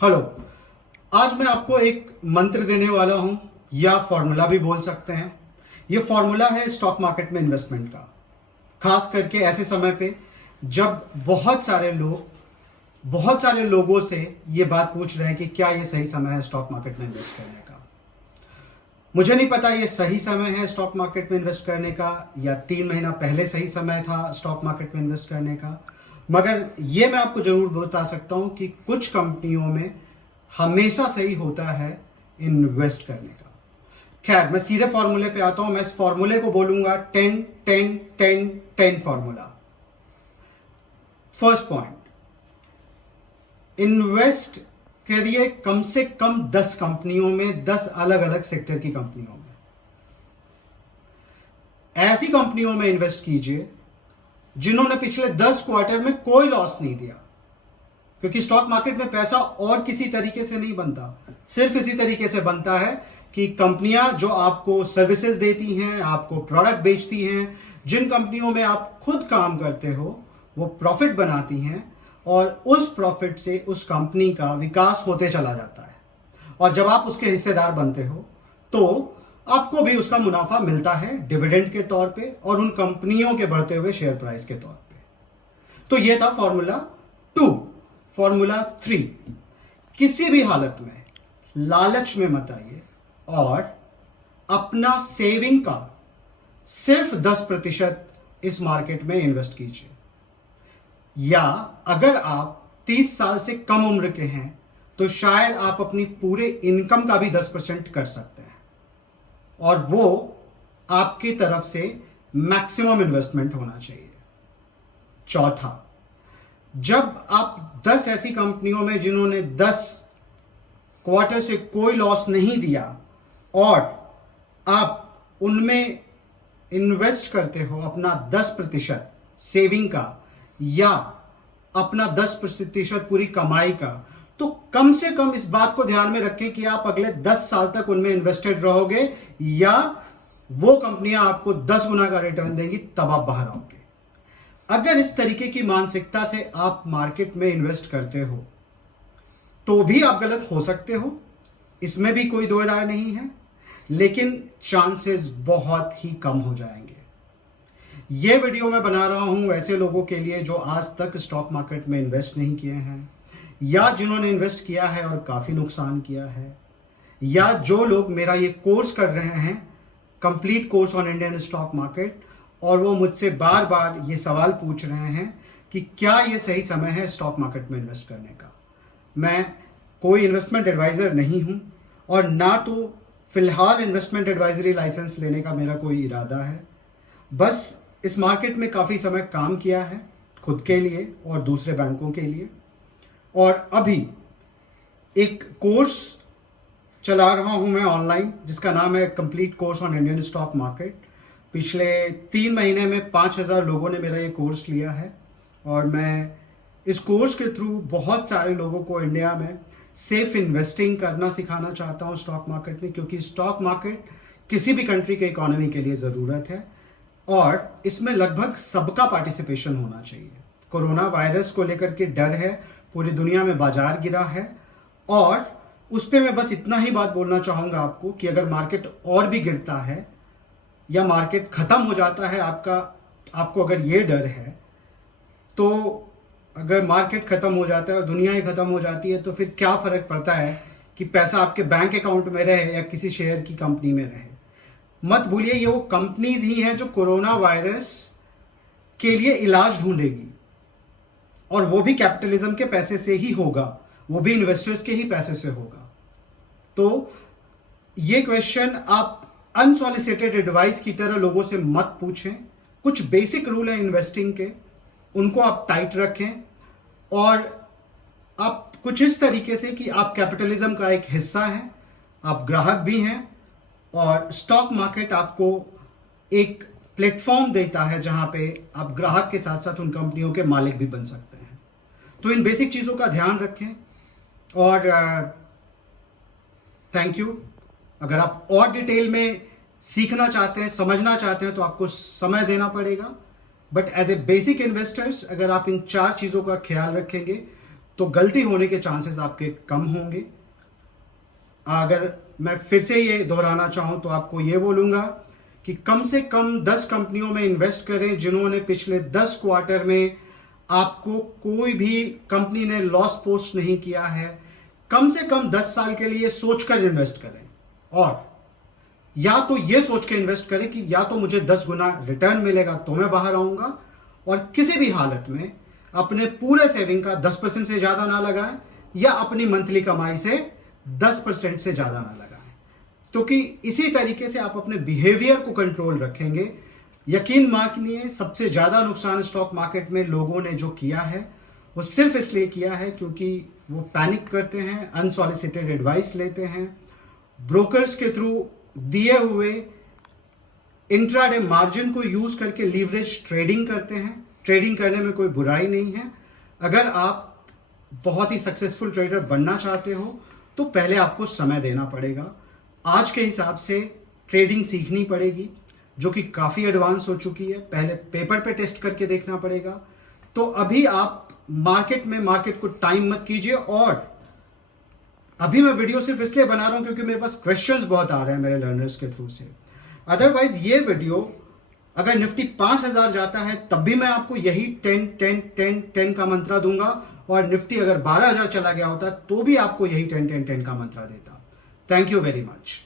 Hello. आज मैं आपको एक मंत्र देने वाला हूं या फॉर्मूला भी बोल सकते हैं। यह फॉर्मूला है स्टॉक मार्केट में इन्वेस्टमेंट का, खास करके ऐसे समय पे जब बहुत सारे लोगों से ये बात पूछ रहे हैं कि क्या ये सही समय है स्टॉक मार्केट में इन्वेस्ट करने का। मुझे नहीं पता ये सही समय है स्टॉक मार्केट में इन्वेस्ट करने का या 3 महीना पहले सही समय था स्टॉक मार्केट में इन्वेस्ट करने का, मगर ये मैं आपको जरूर बता सकता हूं कि कुछ कंपनियों में हमेशा सही होता है इन्वेस्ट करने का। खैर, मैं सीधे फॉर्मूले पे आता हूं। मैं इस फॉर्मूले को बोलूंगा 10-10-10-10 फॉर्मूला। फर्स्ट पॉइंट, इन्वेस्ट करिए कम से कम 10 कंपनियों में, 10 अलग अलग सेक्टर की कंपनियों में। ऐसी कंपनियों में इन्वेस्ट कीजिए जिन्होंने पिछले 10 क्वार्टर में कोई लॉस नहीं दिया, क्योंकि स्टॉक मार्केट में पैसा और किसी तरीके से नहीं बनता, सिर्फ इसी तरीके से बनता है कि कंपनियां जो आपको सर्विसेज देती हैं, आपको प्रोडक्ट बेचती हैं, जिन कंपनियों में आप खुद काम करते हो, वो प्रॉफिट बनाती हैं और उस प्रॉफिट से उस कंपनी का विकास होते चला जाता है। और जब आप उसके हिस्सेदार बनते हो तो आपको भी उसका मुनाफा मिलता है डिविडेंड के तौर पे और उन कंपनियों के बढ़ते हुए शेयर प्राइस के तौर पे। तो यह था फॉर्मूला 2। फॉर्मूला 3, किसी भी हालत में लालच में मत आइए और अपना सेविंग का सिर्फ 10% इस मार्केट में इन्वेस्ट कीजिए। या अगर आप 30 साल से कम उम्र के हैं तो शायद आप अपनी पूरे इनकम का भी 10% कर सकते हैं, और वो आपकी तरफ से मैक्सिमम इन्वेस्टमेंट होना चाहिए। चौथा, जब आप 10 ऐसी कंपनियों में जिन्होंने 10 क्वार्टर से कोई लॉस नहीं दिया और आप उनमें इन्वेस्ट करते हो अपना 10% सेविंग का या अपना 10% पूरी कमाई का, तो कम से कम इस बात को ध्यान में रखें कि आप अगले 10 साल तक उनमें इन्वेस्टेड रहोगे या वो कंपनियां आपको 10 गुना का रिटर्न देंगी, तब आप बाहर आओगे। अगर इस तरीके की मानसिकता से आप मार्केट में इन्वेस्ट करते हो तो भी आप गलत हो सकते हो, इसमें भी कोई दो राय नहीं है, लेकिन चांसेस बहुत ही कम हो जाएंगे। यह वीडियो मैं बना रहा हूं ऐसे लोगों के लिए जो आज तक स्टॉक मार्केट में इन्वेस्ट नहीं किए हैं, या जिन्होंने इन्वेस्ट किया है और काफी नुकसान किया है, या जो लोग मेरा ये कोर्स कर रहे हैं, complete course on Indian stock market, और वो मुझसे बार बार ये सवाल पूछ रहे हैं कि क्या ये सही समय है स्टॉक मार्केट में इन्वेस्ट करने का। मैं कोई इन्वेस्टमेंट एडवाइजर नहीं हूं और ना तो फिलहाल इन्वेस्टमेंट एडवाइजरी लाइसेंस लेने का मेरा कोई इरादा है। बस इस मार्केट में काफी समय काम किया है खुद के लिए और दूसरे बैंकों के लिए, और अभी एक कोर्स चला रहा हूं मैं ऑनलाइन जिसका नाम है complete course on Indian stock market. पिछले 3 महीने में 5000 लोगों ने मेरा ये कोर्स लिया है और मैं इस कोर्स के थ्रू बहुत सारे लोगों को इंडिया में सेफ इन्वेस्टिंग करना सिखाना चाहता हूं स्टॉक मार्केट में, क्योंकि स्टॉक मार्केट किसी भी कंट्री के इकोनॉमी के लिए ज़रूरत है और इसमें लगभग सबका पार्टिसिपेशन होना चाहिए। कोरोना वायरस को लेकर के डर है, पूरी दुनिया में बाजार गिरा है, और उस पर मैं बस इतना ही बात बोलना चाहूँगा आपको कि अगर मार्केट और भी गिरता है या मार्केट खत्म हो जाता है, आपको अगर ये डर है, तो अगर मार्केट खत्म हो जाता है और दुनिया ही खत्म हो जाती है तो फिर क्या फर्क पड़ता है कि पैसा आपके बैंक अकाउंट में रहे या किसी शेयर की कंपनी में रहे। मत भूलिए, ये वो कंपनीज ही हैं जो कोरोना वायरस के लिए इलाज ढूंढेगी, और वो भी कैपिटलिज्म के पैसे से ही होगा, वो भी इन्वेस्टर्स के ही पैसे से होगा। तो ये क्वेश्चन आप अनसॉलिसिटेड एडवाइस की तरह लोगों से मत पूछें। कुछ बेसिक रूल है इन्वेस्टिंग के, उनको आप टाइट रखें, और आप कुछ इस तरीके से कि आप कैपिटलिज्म का एक हिस्सा हैं, आप ग्राहक भी हैं, और स्टॉक मार्केट आपको एक प्लेटफॉर्म देता है जहां पे आप ग्राहक के साथ साथ उन कंपनियों के मालिक भी बन सकते हैं। तो इन बेसिक चीजों का ध्यान रखें, और थैंक यू। अगर आप और डिटेल में सीखना चाहते हैं, समझना चाहते हैं, तो आपको समय देना पड़ेगा, but as a basic investors अगर आप इन 4 चीजों का ख्याल रखेंगे तो गलती होने के चांसेस आपके कम होंगे। अगर मैं फिर से ये दोहराना चाहूं तो आपको ये बोलूंगा कि कम से कम 10 कंपनियों में इन्वेस्ट करें जिन्होंने पिछले 10 क्वार्टर में आपको कोई भी कंपनी ने लॉस पोस्ट नहीं किया है। कम से कम 10 साल के लिए सोचकर इन्वेस्ट करें, और या तो ये सोच के इन्वेस्ट करें कि या तो मुझे 10 गुना रिटर्न मिलेगा तो मैं बाहर आऊंगा, और किसी भी हालत में अपने पूरे सेविंग का 10% से ज्यादा ना लगाएं या अपनी मंथली कमाई से 10% से ज्यादा ना लगाएं। तो कि इसी तरीके से आप अपने बिहेवियर को कंट्रोल रखेंगे। यकीन मानिए, सबसे ज्यादा नुकसान स्टॉक मार्केट में लोगों ने जो किया है वो सिर्फ इसलिए किया है क्योंकि वो पैनिक करते हैं, अनसॉलिसिटेड एडवाइस लेते हैं, ब्रोकर्स के थ्रू दिए हुए इंट्राडे मार्जिन को यूज करके लीवरेज ट्रेडिंग करते हैं। ट्रेडिंग करने में कोई बुराई नहीं है। अगर आप बहुत ही सक्सेसफुल ट्रेडर बनना चाहते हो तो पहले आपको समय देना पड़ेगा। आज के हिसाब से ट्रेडिंग सीखनी पड़ेगी, जो कि काफी एडवांस हो चुकी है। पहले पेपर पे टेस्ट करके देखना पड़ेगा। तो अभी आप मार्केट को टाइम मत कीजिए। और अभी मैं वीडियो सिर्फ इसलिए बना रहा हूं क्योंकि मेरे पास क्वेश्चंस बहुत आ रहे हैं मेरे लर्नर्स के थ्रू से। अदरवाइज ये वीडियो अगर निफ्टी 5000 जाता है तब भी मैं आपको यही 10 10 10 10 का मंत्र दूंगा, और निफ्टी अगर 12000 चला गया होता तो भी आपको यही 10 10 10 का मंत्र देता। Thank you very much.